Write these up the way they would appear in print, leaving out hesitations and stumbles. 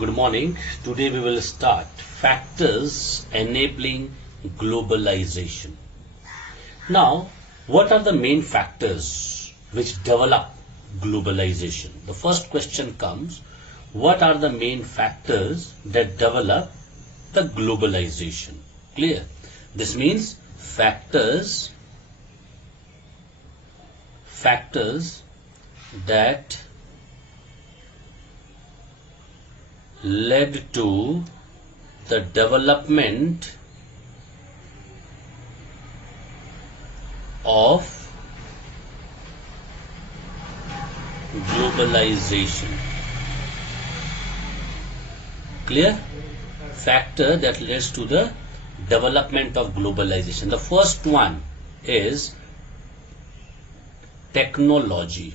Good morning. Today we will start factors enabling globalization. Now, what are the main factors which develop globalization? The first question comes, what are the main factors that develop the globalization? Clear? This means factors that led to the development of globalization. Clear? Factor that leads to the development of globalization. The first one is technology.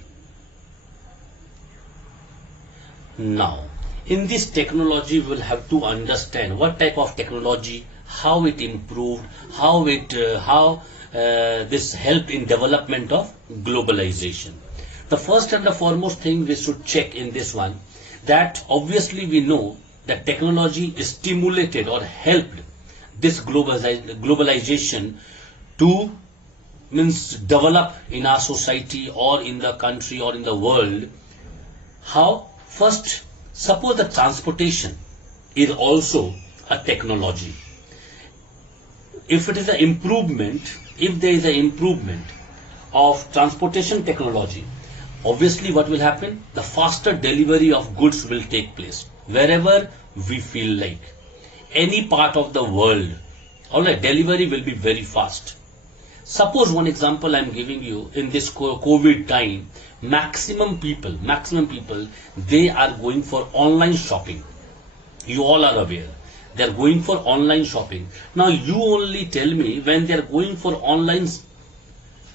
Now, in this technology, we will have to understand what type of technology, how it improved, how this helped in development of globalization. The first and the foremost thing we should check in this one, that obviously we know that technology stimulated or helped this globalization to develop in our society or in the country or in the world. How? First, suppose the transportation is also a technology. If it is an improvement, if there is an improvement of transportation technology, obviously what will happen? The faster delivery of goods will take place wherever we feel like. Any part of the world, alright, delivery will be very fast. Suppose one example I am giving you, in this COVID time, maximum people, they are going for online shopping. You all are aware. They are going for online shopping. Now you only tell me, when they are going for online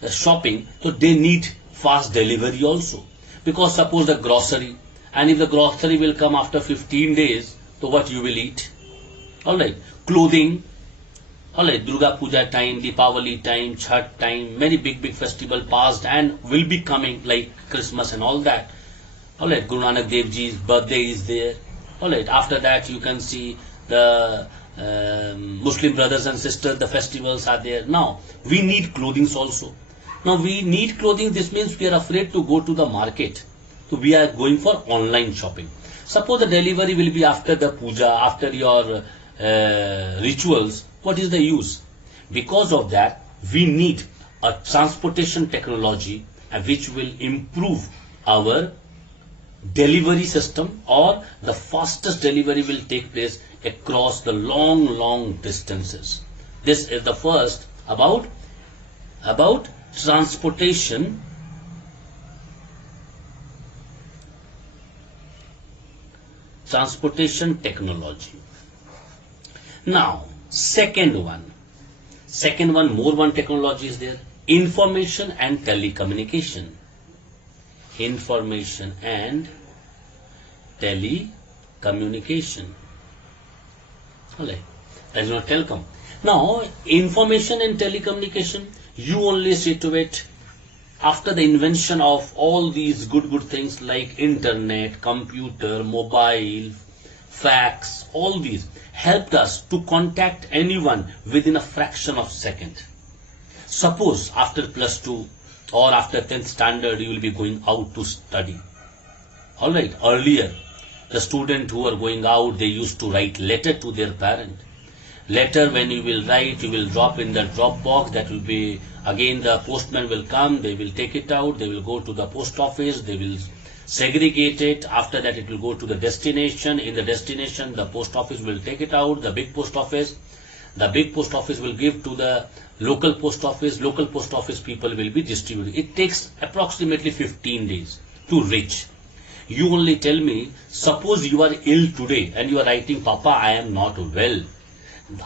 shopping, so they need fast delivery also. Because suppose the grocery, and if the grocery will come after 15 days, so what you will eat? Alright, clothing. Alright, Durga Puja time, Deepavali time, Chhat time, many big festival passed and will be coming, like Christmas and all that. Alright, Guru Nanak Dev Ji's birthday is there. Alright, after that you can see the Muslim brothers and sisters, the festivals are there. Now, we need clothing also. Now we need clothing, this means we are afraid to go to the market. So we are going for online shopping. Suppose the delivery will be after the puja, after your rituals. What is the use? Because of that, we need a transportation technology which will improve our delivery system, or the fastest delivery will take place across the long distances. This is the first about transportation technology. Now, second one, one technology is there, information and telecommunication. Information and telecommunication. Alright, that is not telecom. Now, information and telecommunication, you only see to it after the invention of all these good things like internet, computer, mobile, fax, all these helped us to contact anyone within a fraction of a second. Suppose after +2 or after 10th standard you will be going out to study. Alright, earlier the student who are going out, they used to write letter to their parent. Letter, when you will write, you will drop in the drop box. That will be, again the postman will come, they will take it out, they will go to the post office, they will segregate it. After that it will go to the destination. In the destination, the post office will take it out, the big post office will give to the local post office. Local post office people will be distributing. It takes approximately 15 days to reach. You only tell me, suppose you are ill today and you are writing, Papa, I am not well.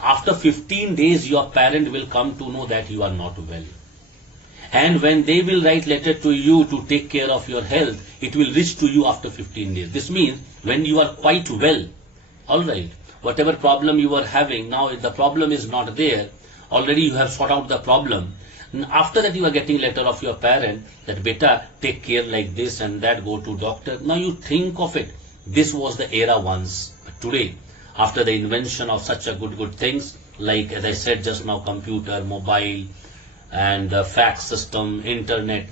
After 15 days, your parent will come to know that you are not well. And when they will write letter to you to take care of your health, it will reach to you after 15 days. This means when you are quite well, alright, whatever problem you are having, now the problem is not there. Already you have sorted out the problem. After that you are getting letter of your parent that beta take care like this and that, go to doctor. Now you think of it. This was the era once. today, after the invention of such a good things, like as I said just now, computer, mobile, and fax system, internet,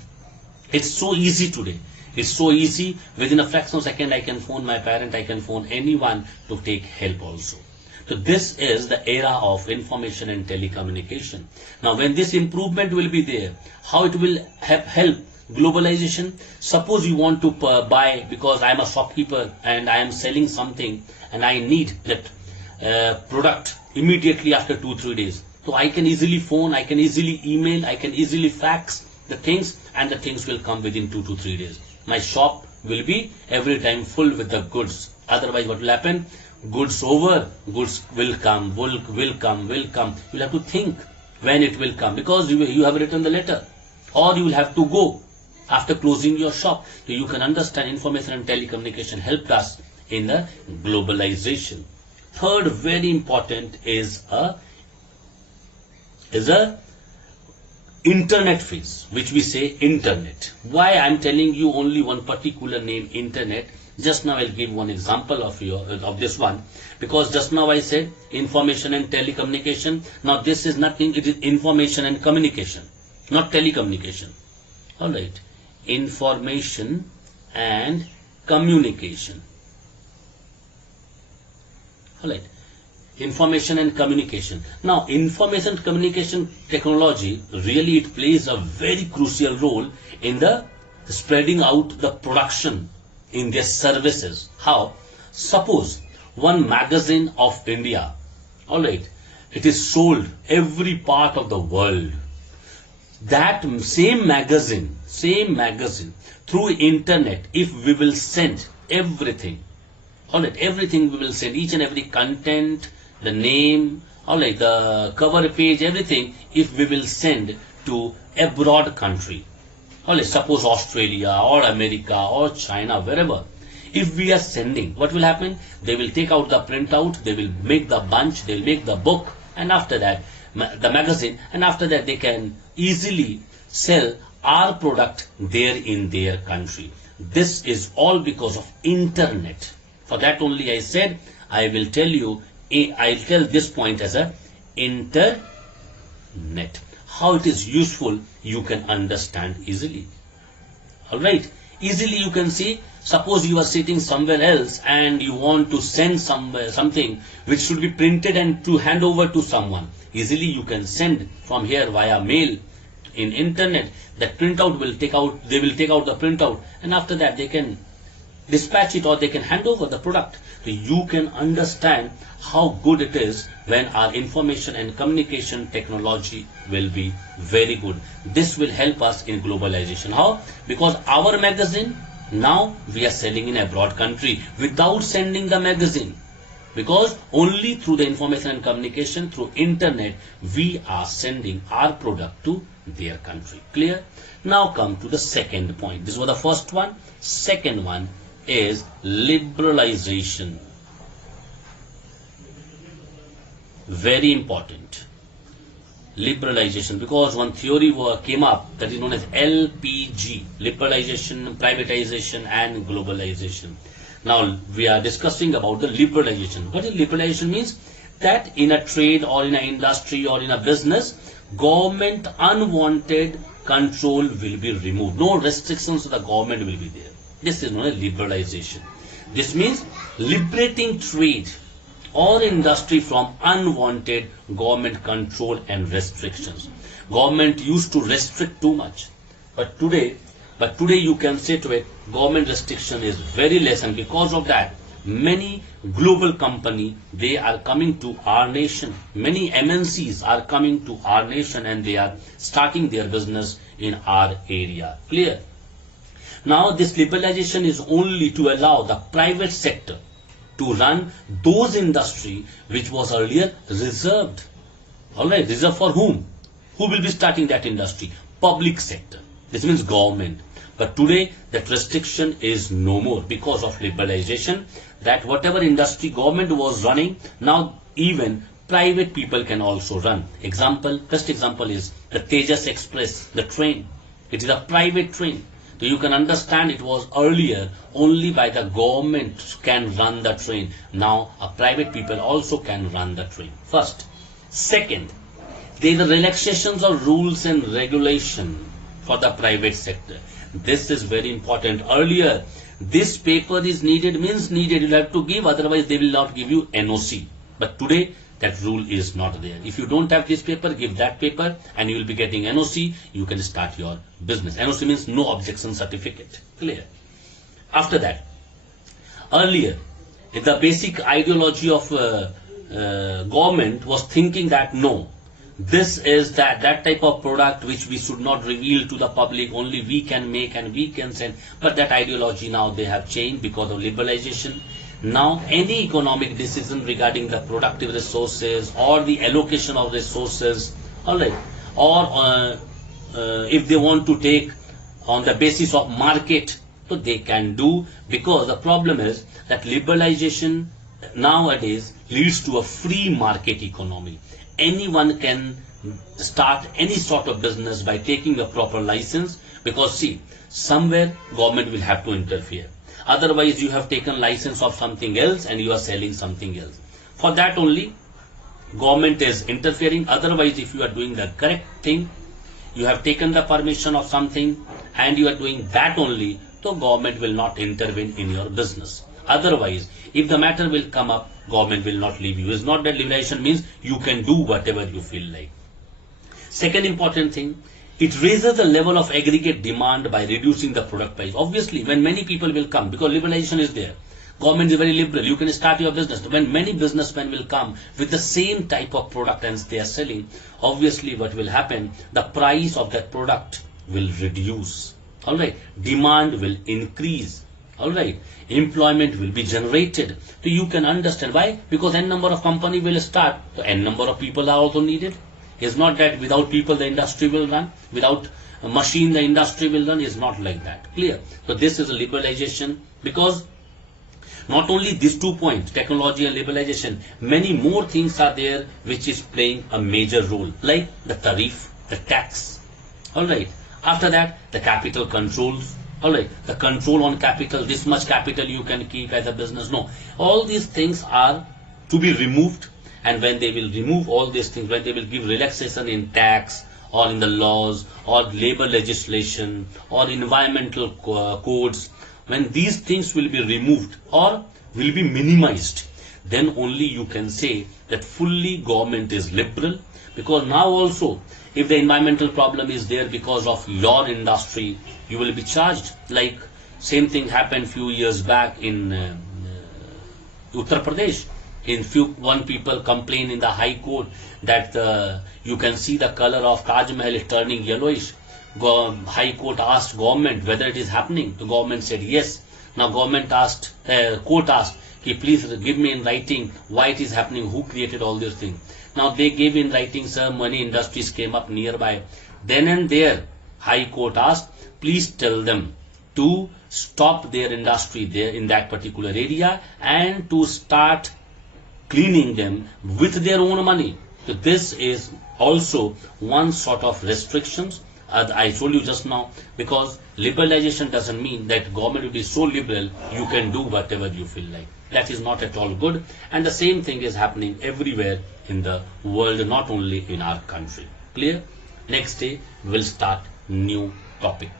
it's so easy today. It's so easy. Within a fraction of a second, I can phone my parent, I can phone anyone to take help also. So this is the era of information and telecommunication. Now when this improvement will be there, how it will help globalization? Suppose you want to buy, because I am a shopkeeper and I am selling something and I need that product immediately after 2-3 days. So I can easily phone, I can easily email, I can easily fax the things, and the things will come within 2 to 3 days. My shop will be every time full with the goods. Otherwise what will happen? Goods over, goods will come, will come. You'll have to think when it will come, because you have written the letter, or you will have to go after closing your shop. So you can understand information and telecommunication helped us in the globalization. Third, very important, is a internet phase, which we say internet. Why I'm telling you only one particular name, internet? Just now I'll give one example of this one, because just now I said information and telecommunication. Now this is nothing, it is information and communication, not telecommunication. Alright, information and communication. Alright, information and communication. Now information communication technology, really it plays a very crucial role in the spreading out the production in their services. How? Suppose one magazine of India, alright, it is sold every part of the world. That same magazine through internet, if we will send everything, alright, everything we will send, each and every content, the name, alright, the cover page, everything, if we will send to a broad country, alright, suppose Australia or America or China, wherever, if we are sending, what will happen? They will take out the printout, they will make the bunch, they will make the book, and after that the magazine, and after that they can easily sell our product there in their country. This is all because of internet. For that only I said I will tell you, I'll tell this point as a internet. How it is useful you can understand easily. Alright, easily you can see. Suppose you are sitting somewhere else and you want to send something which should be printed and to hand over to someone. Easily you can send from here via mail. In internet, that printout will take out, they will take out the printout, and after that they can dispatch it or they can hand over the product. So you can understand how good it is when our information and communication technology will be very good. This will help us in globalization. How? Because our magazine, now we are selling in a broad country without sending the magazine. Because only through the information and communication, through internet, we are sending our product to their country. Clear? Now come to the second point. This was the first one. Second one is liberalization. Very important. Liberalization, because one theory came up that is known as LPG, liberalization, privatization and globalization. Now we are discussing about the liberalization. What is liberalization? Means that in a trade or in an industry or in a business, government unwanted control will be removed. No restrictions to the government will be there. This is known as liberalization. This means liberating trade or industry from unwanted government control and restrictions. Government used to restrict too much, but today you can say to it, government restriction is very less, and because of that, many global companies, they are coming to our nation. Many MNCs are coming to our nation and they are starting their business in our area. Clear? Now this liberalization is only to allow the private sector to run those industry which was earlier reserved. Alright, reserved for whom? Who will be starting that industry? Public sector. This means government. But today that restriction is no more because of liberalization, that whatever industry government was running, now even private people can also run. Example, best example is the Tejas Express, the train. It is a private train. So you can understand it was earlier only by the government can run the train. Now a private people also can run the train. First. Second, there are relaxations of rules and regulation for the private sector. This is very important. Earlier, this paper is needed means needed. You have to give, otherwise they will not give you NOC. But today, that rule is not there. If you don't have this paper, give that paper and you will be getting NOC. You can start your business. NOC means no objection certificate. Clear? After that, earlier, the basic ideology of government was thinking that no, this is that type of product which we should not reveal to the public, only we can make and we can send. But that ideology now they have changed because of liberalization. Now any economic decision regarding the productive resources or the allocation of resources, all right, or if they want to take on the basis of market, so they can do, because the problem is that liberalization nowadays leads to a free market economy. Anyone can start any sort of business by taking a proper license, because see, somewhere government will have to interfere. Otherwise you have taken license of something else and you are selling something else. For that only government is interfering. Otherwise, if you are doing the correct thing, you have taken the permission of something and you are doing that only, so government will not intervene in your business. Otherwise, if the matter will come up, government will not leave you. It's not that liberalization means you can do whatever you feel like. Second important thing, it raises the level of aggregate demand by reducing the product price. Obviously, when many people will come, because liberalization is there, government is very liberal, you can start your business. When many businessmen will come with the same type of product and they are selling, obviously what will happen, the price of that product will reduce. All right, demand will increase. All right, employment will be generated. So you can understand why, because n number of company will start, so n number of people are also needed. It's not that without people the industry will run, without a machine the industry will run. It's not like that. Clear? So this is a liberalization, because not only these 2 points, technology and liberalization, many more things are there which is playing a major role, like the tariff, the tax. All right. After that, the capital controls. All right, the control on capital, this much capital you can keep as a business. No, all these things are to be removed. And when they will remove all these things, when they will give relaxation in tax or in the laws or labor legislation or environmental codes, when these things will be removed or will be minimized, then only you can say that fully government is liberal. Because now also, if the environmental problem is there because of your industry, you will be charged. Like same thing happened few years back in Uttar Pradesh. One people complained in the High Court that you can see the color of Taj Mahal is turning yellowish. High Court asked government whether it is happening. The government said yes. Now government asked, court asked, please give me in writing why it is happening, who created all these things. Now they gave in writing, sir, many industries came up nearby. Then and there, High Court asked, please tell them to stop their industry there in that particular area and to start cleaning them with their own money. So this is also one sort of restrictions. I told you just now, because liberalization doesn't mean that government will be so liberal you can do whatever you feel like. That is not at all good. And the same thing is happening everywhere in the world, not only in our country. Clear? Next day we'll start new topic.